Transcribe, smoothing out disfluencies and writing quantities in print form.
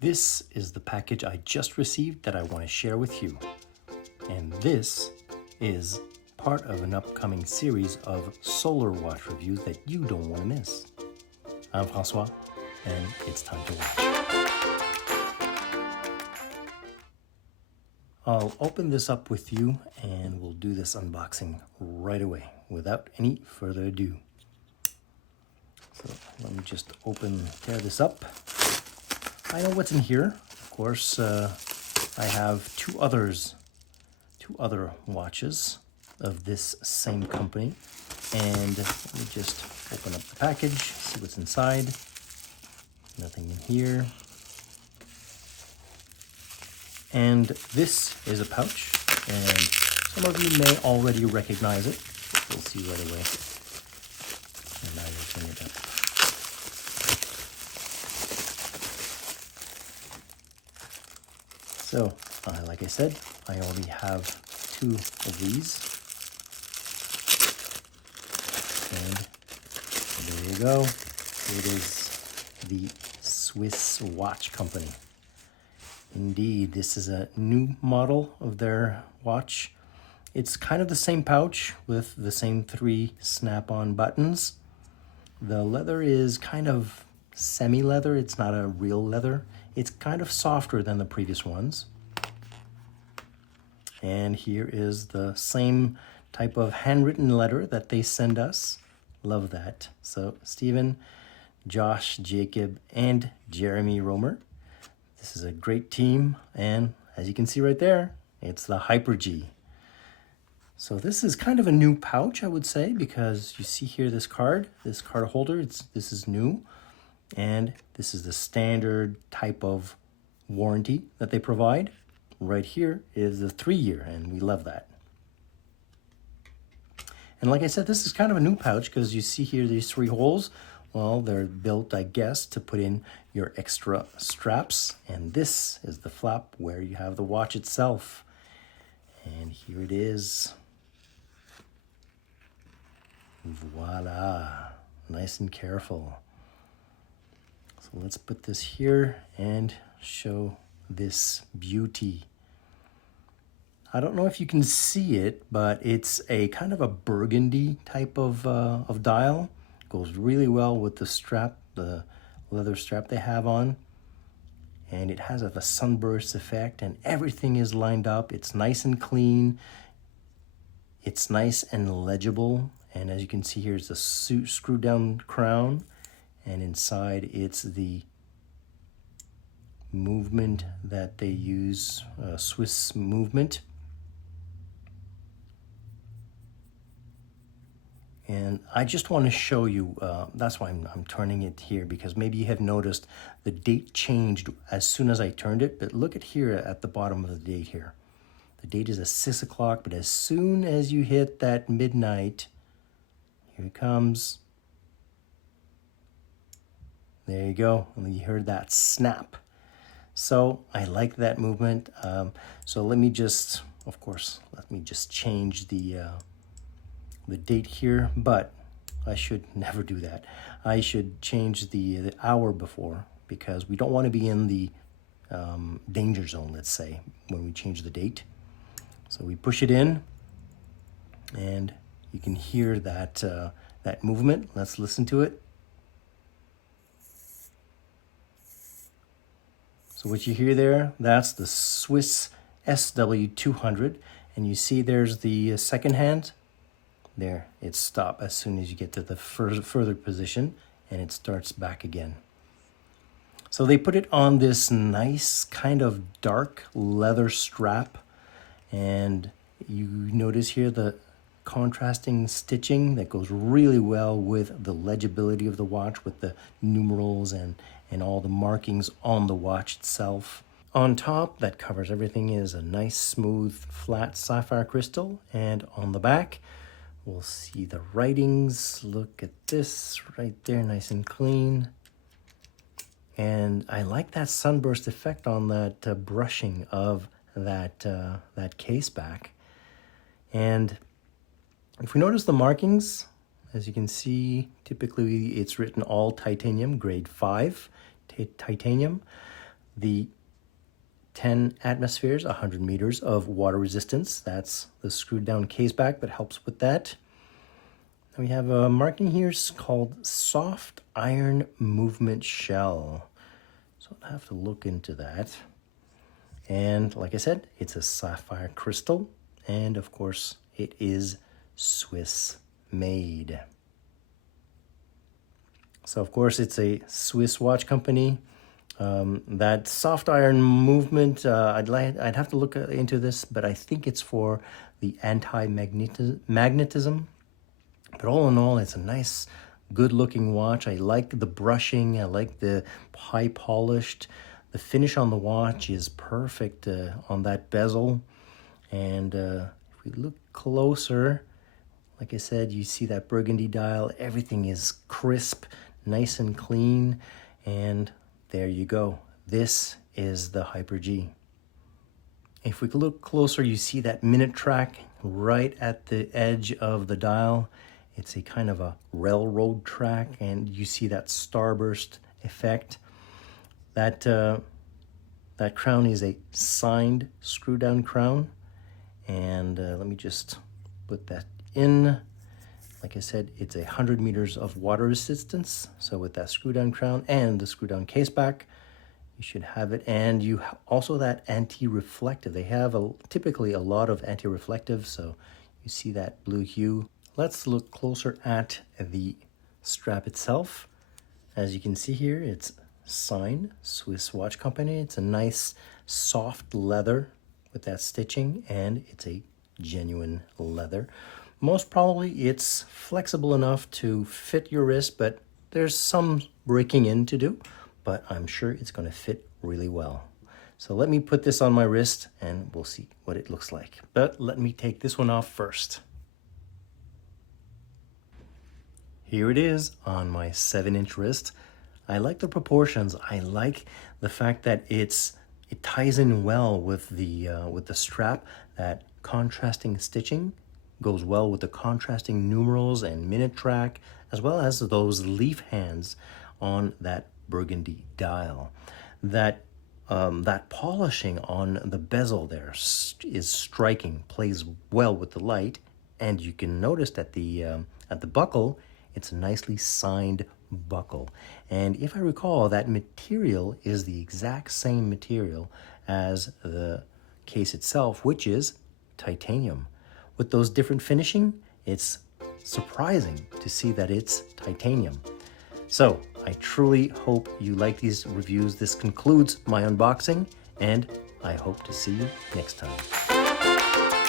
This is the package I just received that I want to share with you. And this is part of an upcoming series of solar watch reviews that you don't want to miss. I'm Francois, and it's time to watch. I'll open this up with you and we'll do this unboxing right away without any further ado. So let me just tear this up. I know what's in here. Of course, I have two other watches of this same company. And let me just open up the package, see what's inside. Nothing in here. And this is a pouch, and some of you may already recognize it. We'll see right away. And I will bring it up. So, like I said, I already have two of these. And there you go. It is the Swiss watch company. Indeed, this is a new model of their watch. It's kind of the same pouch with the same 3 snap-on buttons. The leather is kind of semi-leather. It's not a real leather. It's kind of softer than the previous ones. And here is the same type of handwritten letter that they send us. Love that. So Stephen, Josh, Jacob, and Jeremy Romer. This is a great team, and as you can see right there, it's the Hyper-G. So this is kind of a new pouch, I would say, because you see here this card holder, this is new, and this is the standard type of warranty that they provide. Right here is the 3-year, and we love that. And like I said, this is kind of a new pouch because you see here these 3 holes. Well, they're built, I guess, to put in your extra straps. And this is the flap where you have the watch itself. And here it is. Voila. Nice and careful. So let's put this here and show this beauty. I don't know if you can see it, but it's a kind of a burgundy type of dial. Goes really well with the strap, the leather strap they have on. And it has a sunburst effect, and everything is lined up. It's nice and clean. It's nice and legible. And as you can see here, it's a screw down crown. And inside it's the movement that they use, Swiss movement. And I just want to show you, that's why I'm turning it here, because maybe you have noticed the date changed as soon as I turned it. But look at here at the bottom of the date here. The date is at 6 o'clock, but as soon as you hit that midnight, here it comes. There you go. And you heard that snap. So I like that movement. So let me just change the date here, but I should never do that. I should change the hour before, because we don't want to be in the danger zone, let's say, when we change the date. So we push it in, and you can hear that that movement. Let's listen to it. So what you hear there, that's the Swiss SW200, and you see there's the second hand. There, it stops as soon as you get to the further position, and it starts back again. So they put it on this nice kind of dark leather strap, and you notice here the contrasting stitching that goes really well with the legibility of the watch, with the numerals and all the markings on the watch itself. On top, that covers everything, is a nice smooth flat sapphire crystal, and on the back we'll see the writings. Look at this right there, nice and clean. And I like that sunburst effect on that brushing of that case back. And if we notice the markings, as you can see, typically it's written all titanium, grade 5 titanium. the 10 atmospheres, 100 meters of water resistance. That's the screwed down case back that helps with that. Then we have a marking here called soft iron movement shell. So I'll have to look into that. And like I said, it's a sapphire crystal. And of course, it is Swiss made. So of course, it's a Swiss watch company. That soft iron movement, I'd have to look into this, but I think it's for the anti-magnetism. But all in all, it's a nice, good-looking watch. I like the brushing. I like the high polished. The finish on the watch is perfect on that bezel. And if we look closer, like I said, you see that burgundy dial. Everything is crisp, nice and clean, and there you go. This is the Hyper-G. If we look closer, you see that minute track right at the edge of the dial. It's a kind of a railroad track, and you see that starburst effect. That crown is a signed screw-down crown. And let me just put that in. Like I said, it's 100 meters of water resistance. So with that screw-down crown and the screw-down case back, you should have it. And you also that anti-reflective. They have typically a lot of anti-reflective, so you see that blue hue. Let's look closer at the strap itself. As you can see here, it's signed Swiss watch company. It's a nice soft leather with that stitching, and it's a genuine leather. Most probably it's flexible enough to fit your wrist, but there's some breaking in to do, but I'm sure it's going to fit really well. So let me put this on my wrist and we'll see what it looks like. But let me take this one off first. Here it is on my 7-inch wrist. I like the proportions. I like the fact that it ties in well with the strap. That contrasting stitching goes well with the contrasting numerals and minute track, as well as those leaf hands on that burgundy dial. That polishing on the bezel there is striking, plays well with the light, and you can notice that the buckle, it's a nicely signed buckle. And if I recall, that material is the exact same material as the case itself, which is titanium. With those different finishing, it's surprising to see that it's titanium. So I truly hope you like these reviews. This concludes my unboxing, and I hope to see you next time.